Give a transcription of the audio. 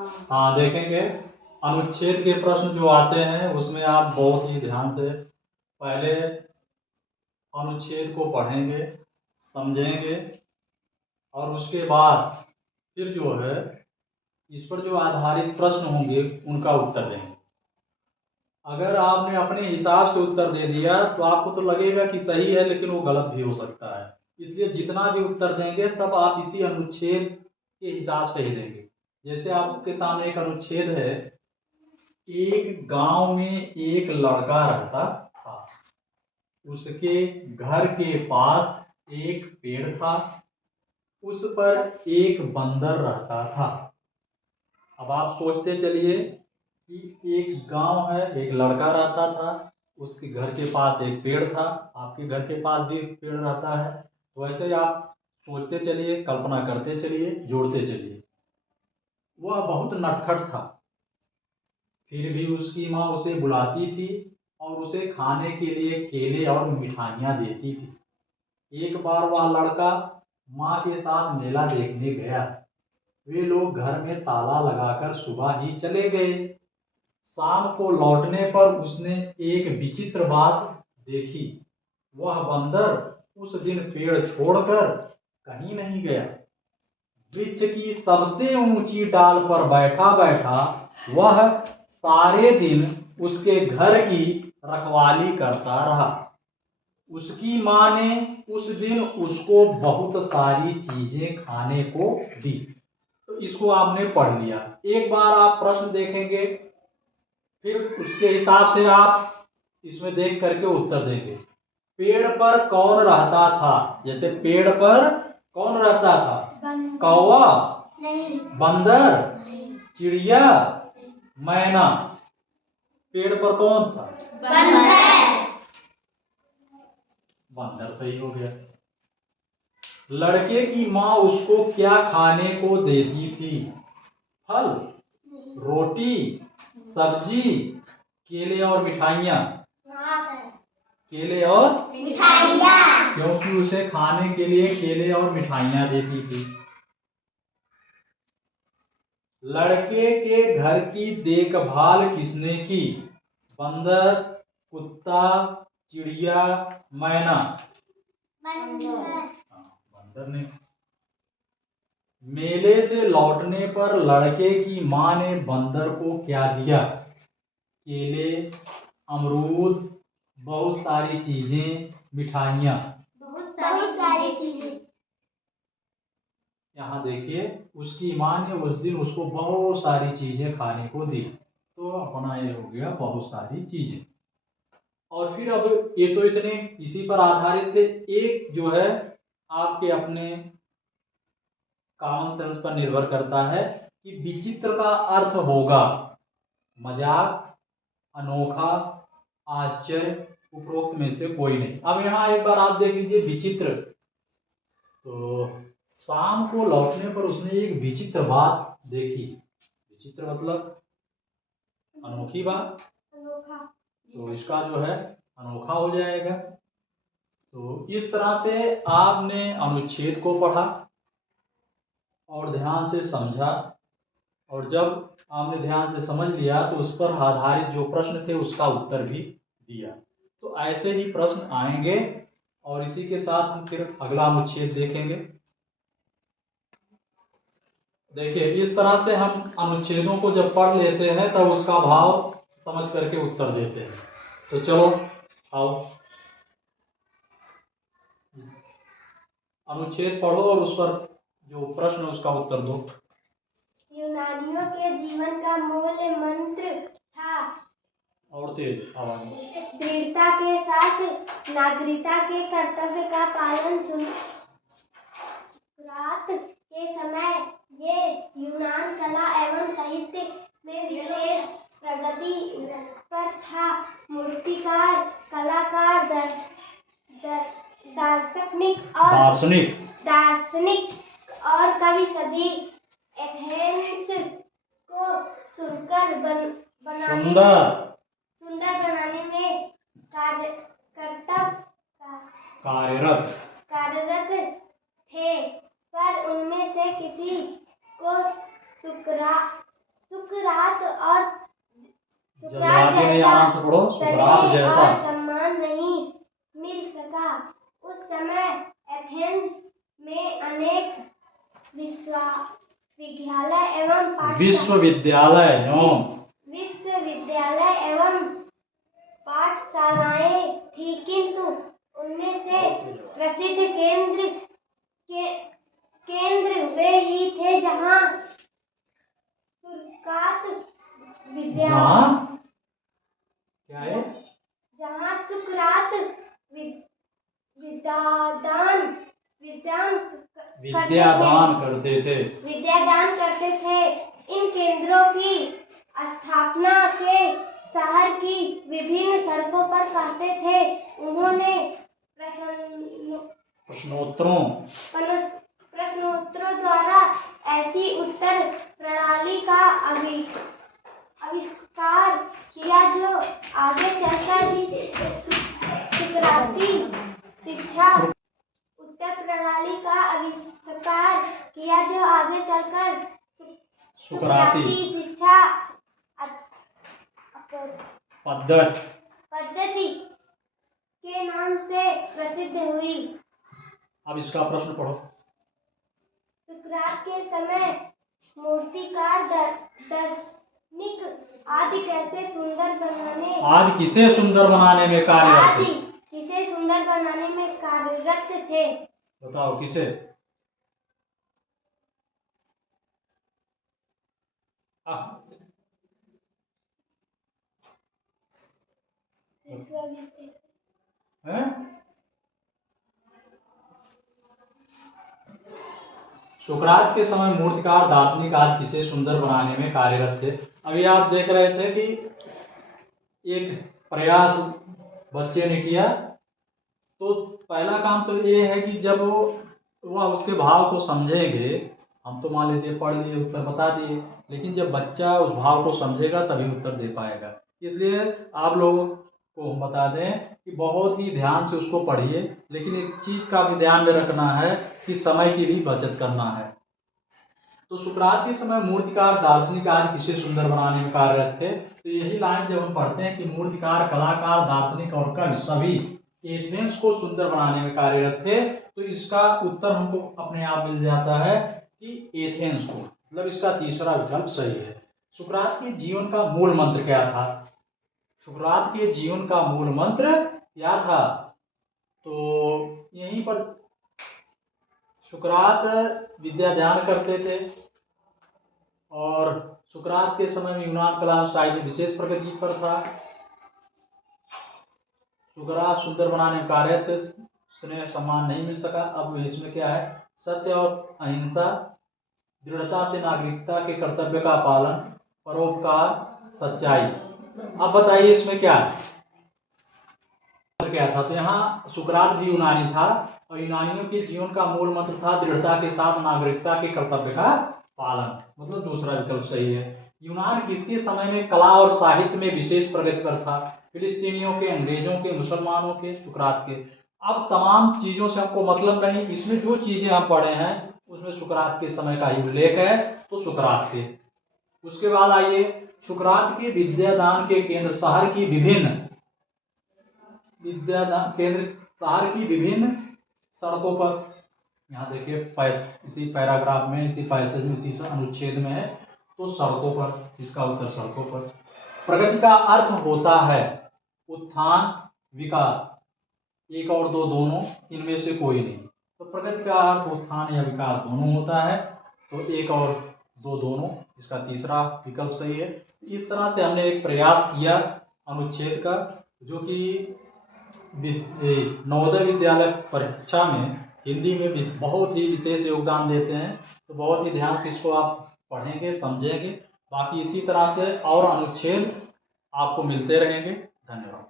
हाँ, देखेंगे अनुच्छेद के प्रश्न जो आते हैं उसमें आप बहुत ही ध्यान से पहले अनुच्छेद को पढ़ेंगे, समझेंगे और उसके बाद फिर जो है इस पर जो आधारित प्रश्न होंगे उनका उत्तर देंगे। अगर आपने अपने हिसाब से उत्तर दे दिया तो आपको तो लगेगा कि सही है, लेकिन वो गलत भी हो सकता है। इसलिए जितना भी उत्तर देंगे सब आप इसी अनुच्छेद के हिसाब से ही देंगे। जैसे आपके सामने एक अनुच्छेद है, एक गांव में एक लड़का रहता था, उसके घर के पास एक पेड़ था, उस पर एक बंदर रहता था। अब आप सोचते चलिए कि एक गांव है, एक लड़का रहता था, उसके घर के पास एक पेड़ था, आपके घर के पास भी एक पेड़ रहता है। तो ऐसे ही आप सोचते चलिए, कल्पना करते चलिए, जोड़ते चलिए। वह बहुत नटखट था, फिर भी उसकी माँ उसे बुलाती थी और उसे खाने के लिए केले और मिठाइयाँ देती थी। एक बार वह लड़का माँ के साथ मेला देखने गया। वे लोग घर में ताला लगाकर सुबह ही चले गए। शाम को लौटने पर उसने एक विचित्र बात देखी। वह बंदर उस दिन पेड़ छोड़कर कहीं नहीं गया। वृक्ष की सबसे ऊंची डाल पर बैठा बैठा वह सारे दिन उसके घर की रखवाली करता रहा। उसकी माँ ने उस दिन उसको बहुत सारी चीजें खाने को दी। तो इसको आपने पढ़ लिया। एक बार आप प्रश्न देखेंगे, फिर उसके हिसाब से आप इसमें देख करके उत्तर देंगे। पेड़ पर कौन रहता था? जैसे पेड़ पर कौन रहता था? कौवा, बंदर, चिड़िया, मैना। पेड़ पर कौन था? बंदर। बंदर सही हो गया। लड़के की माँ उसको क्या खाने को देती थी? फल, रोटी, सब्जी, केले और मिठाइयाँ। केले और मिठाइयाँ, क्योंकि उसे खाने के लिए केले और मिठाइयाँ देती थी। लड़के के घर की देखभाल किसने की? बंदर, कुत्ता, चिड़िया, मैना। बंदर ने। मेले से लौटने पर लड़के की माँ ने बंदर को क्या दिया? केले, अमरूद, बहुत सारी चीजें, मिठाइयाँ। बहुत सारी चीजें। यहाँ देखिए, उसकी माँ ने उस दिन उसको बहुत सारी चीजें खाने को दी। तो अपना ये हो गया बहुत सारी चीजें। और फिर अब ये तो इतने इसी पर आधारित थे। एक जो है आपके अपने कॉमन सेंस पर निर्भर करता है कि विचित्र का अर्थ होगा मजाक, अनोखा, आश्चर्य, उपरोक्त में से कोई नहीं। अब यहाँ एक बार आप देख लीजिए विचित्र। तो शाम को लौटने पर उसने एक विचित्र बात देखी। विचित्र मतलब अनोखी बात, तो इसका जो है अनोखा हो जाएगा। तो इस तरह से आपने अनुच्छेद को पढ़ा और ध्यान से समझा, और जब आपने ध्यान से समझ लिया तो उस पर आधारित जो प्रश्न थे उसका उत्तर भी दिया। तो ऐसे ही प्रश्न आएंगे और इसी के साथ हम फिर अगला अनुच्छेद देखेंगे। देखिए, इस तरह से हम अनुच्छेदों को जब पढ़ लेते हैं तब उसका भाव समझ करके उत्तर देते हैं। तो चलो आओ, अनुच्छेद पढ़ो और उस पर जो प्रश्न उसका उत्तर दो। यूनानियों के जीवन का मूल मंत्र था। और तेज आवाज में। दृढ़ता के साथ नागरिकता के कर्तव्य का पालन। रात के समय ये यूनान कला एवं साहित्य में विशेष प्रगति पर था। मूर्तिकार, कलाकार, दार्शनिक और कवि सभी एथेंस को सुंदर बनाने में कार्यरत थे, पर उनमें से किसी को सुकरात और जल्दी आगे नहीं, आराम से पढ़ो। सुकरात स्नेह जैसा और सम्मान नहीं मिल सका। उस समय एथेंस में अनेक विश्वविद्यालय एवं पाठशालाएं थी, किंतु उनमें से प्रसिद्ध केंद्र वे ही थे जहाँ सुकरात विद्यादान करते थे। इन केंद्रों की स्थापना के शहर की विभिन्न सड़कों पर करते थे। उन्होंने प्रश्नोत्तरों द्वारा ऐसी उत्तर प्रणाली का आविष्कार किया जो आगे चलकर सुकराती शिक्षा पद्धति के नाम से प्रसिद्ध हुई। अब इसका प्रश्न पढ़ो। सुकरात के समय मूर्तिकार दार्शनिक आदि किसे सुंदर बनाने में कार्यरत थे। बताओ किसे? सुकरात के समय मूर्तिकार दार्शनिक आदि किसे सुंदर बनाने में कार्यरत थे। अभी आप देख रहे थे कि एक प्रयास बच्चे ने किया, तो पहला काम तो ये है कि जब वह उसके भाव को समझेंगे, हम तो मान लीजिए पढ़ लिए, उत्तर बता दिए, लेकिन जब बच्चा उस भाव को समझेगा तभी उत्तर दे पाएगा। इसलिए आप लोगों को हम बता दें कि बहुत ही ध्यान से उसको पढ़िए, लेकिन इस चीज़ का भी ध्यान में रखना है कि समय की भी बचत करना है। तो सुकरात के समय मूर्तिकार दार्शनिक आदि किसे सुंदर बनाने में कार्यरत थे। तो यही लाइन जब हम पढ़ते हैं कि मूर्तिकार, कलाकार, दार्शनिक और कवि सभी एथेंस को सुंदर बनाने में कार्यरत थे, तो इसका उत्तर हमको अपने आप मिल जाता है कि एथेंस को, मतलब इसका तीसरा विकल्प सही है। सुकरात के जीवन का मूल मंत्र क्या था? सुकरात के जीवन का मूल मंत्र क्या था? तो यहीं पर सुकरात विद्यादान करते थे और सुकरात के समय में यूनान कला साहित्य विशेष प्रगति पर था। सुकरात सुंदर बनाने में कार्यरत, स्नेह सम्मान नहीं मिल सका। अब इसमें क्या है? सत्य और अहिंसा, दृढ़ता से नागरिकता के कर्तव्य का पालन, परोपकार, सच्चाई। अब बताइए इसमें क्या था? तो यहाँ सुकरात भी यूनानी था और यूनानियों के जीवन का मूल मंत्र था दृढ़ता के साथ नागरिकता के कर्तव्य का पालन, मतलब दूसरा विकल्प सही है। यूनान किसके समय में कला और साहित्य में विशेष प्रगति पर था? फिलिस्तीनियों के, अंग्रेजों के, मुसलमानों के, सुकरात के। अब तमाम चीजों से हमको मतलब नहीं, इसमें जो चीजें हम पढ़े हैं उसमें सुकरात के समय का ही उल्लेख है, तो सुकरात के। उसके बाद आइए, सुकरात के विद्यादान के केंद्र शहर की विभिन्न सड़कों पर, यहाँ देखिए इसी पैराग्राफ में, इसी पैसेज में, इसी अनुच्छेद में है, तो सड़कों पर, इसका उत्तर सड़कों पर। प्रगति का अर्थ होता है उत्थान, विकास, एक और दो दोनों, इनमें से कोई नहीं। तो प्रगति का अर्थ उत्थान या विकास दोनों होता है, तो एक और दो दोनों, इसका तीसरा विकल्प सही है। इस तरह से हमने एक प्रयास किया अनुच्छेद का, जो कि नवोदय विद्यालय परीक्षा में हिंदी में भी बहुत ही विशेष योगदान देते हैं। तो बहुत ही ध्यान से इसको आप पढ़ेंगे, समझेंगे। बाकी इसी तरह से और अनुच्छेद आपको मिलते रहेंगे। धन्यवाद।